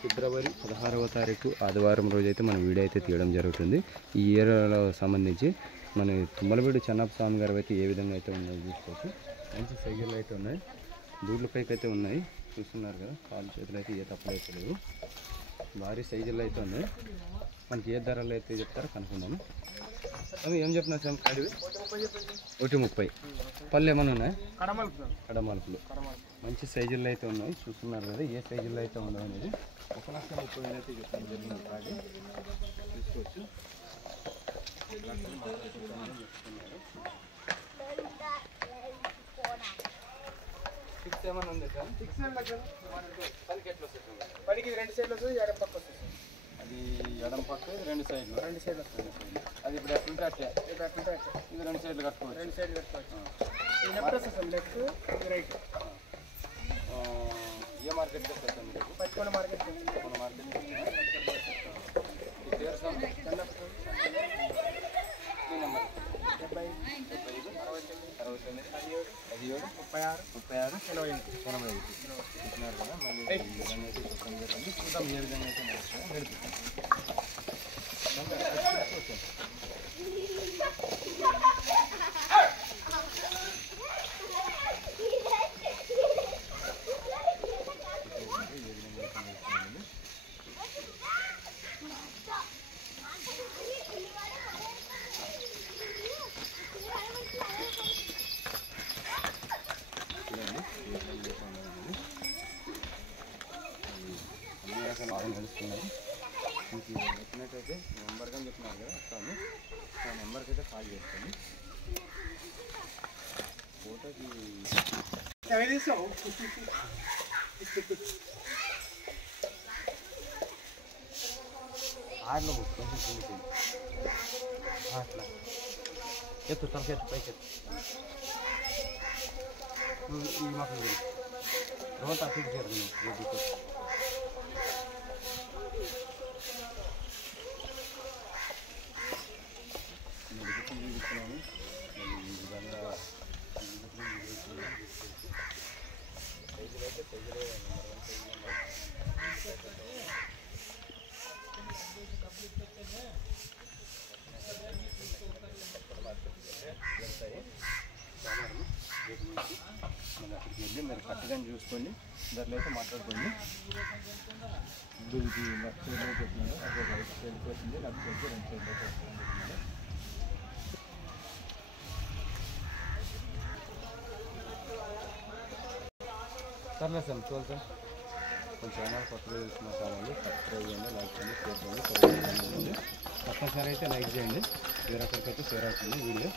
ఫిబ్రవరి 16వ తారీఖు ఆదివారం రోజైతే మన వీడియో అయితే తీయడం జరుగుతుంది. ఈ ఏరియాలో సంబంధించి మన తుమ్మలపేట చెన్నప్ప స్వామి గారు అయితే ఏ విధంగా అయితే ఉన్నాయో చూసుకోవచ్చు. మంచి సైకిళ్ళు అయితే ఉన్నాయి, దూడ్ల పైకి అయితే ఉన్నాయి, చూస్తున్నారు కదా. కాలు చేతులు అయితే ఏ తప్పలేదు లేవు, భారీ సైజుల్లో అయితే ఉన్నాయి. మనకి ఏ ధరలు అయితే చెప్తారో కనుక్కుందాము. అవి ఏం చెప్తున్నారు సార్? అడివి 130. పళ్ళు ఏమైనా ఉన్నాయి? కడమలుపులు మంచి సైజుల్లో అయితే ఉన్నాయి, చూస్తున్నారు కదా. ఏ సైజుల్లో అయితే ఉన్నాయి అనేది 1,30,000 అయితే చెప్పడం జరిగింది. కాదు చూసుకోవచ్చు. ఫిక్స్ ఏమైనా ఉంది సార్? పనికి ఎట్లా వస్తుంది? పనికి 2 సైడ్లు వస్తుంది, ఎడం పక్క వస్తుంది. అది ఎడం పక్క, 2 సైడ్లు వస్తుంది. అది ఇప్పుడు ఎట్లుంటే అట్లా, ఇది 2 సైడ్లు కట్టుకోవచ్చు. 2 సైడ్లు కట్టుకోవచ్చు. ఇది లెఫ్ట్ వస్తుంది, లెఫ్ట్ ఇది రైట్. ఏ మార్కెట్ చేస్తారు మీరు? పచ్చికొండ మార్కెట్. మన మార్కెట్ ఈ పేరు సార్? చెన్నప్ప. ఈ నెంబర్ 70 65 69 17 36 36 88 చూస్తున్నారు కదా. మళ్ళీ ఈ విధంగా అయితే చెప్పడం జరిగింది. చూద్దాం ఏ విధంగా అయితే నడుస్తాయో నడిపిస్తాం. బాగా నడుస్తున్నారు. మీకు వచ్చినట్టయితే నెంబర్ కానీ చెప్పినారు కదా, వస్తాను. ఆ నెంబర్కి అయితే కాల్ చేస్తాను. ఫోటోకి ఆడలో కొంచెం చిల్లిపోయింది. అట్లా ఎత్తు తలకెత్తు పైకి ఈ మాకు రోజు అటు చేరుకున్నాం. మళ్ళీ అక్కడికి వెళ్ళి మీరు కరెక్ట్గా చూసుకోండి, ధరలు అయితే మాట్లాడుకోండి. ఇది లెఫ్ట్ సైడ్లో చెప్తున్నాడు, అదే రైట్ సైడ్కి వచ్చింది, లెఫ్ట్ సైడ్కి 2 సైడ్లో చెప్తున్నాడు. సర్లే సార్, చూడాలి సార్. కొంచెం ఛానల్ కొత్తగా చూసిన కావాలి, సబ్స్క్రైబ్ చేయండి, లైక్ చేయండి, షేర్ చేయండి. తప్పనిసరి అయితే లైక్ చేయండి, వేరొకరికైతే షేర్ అవుతుంది వీడియో.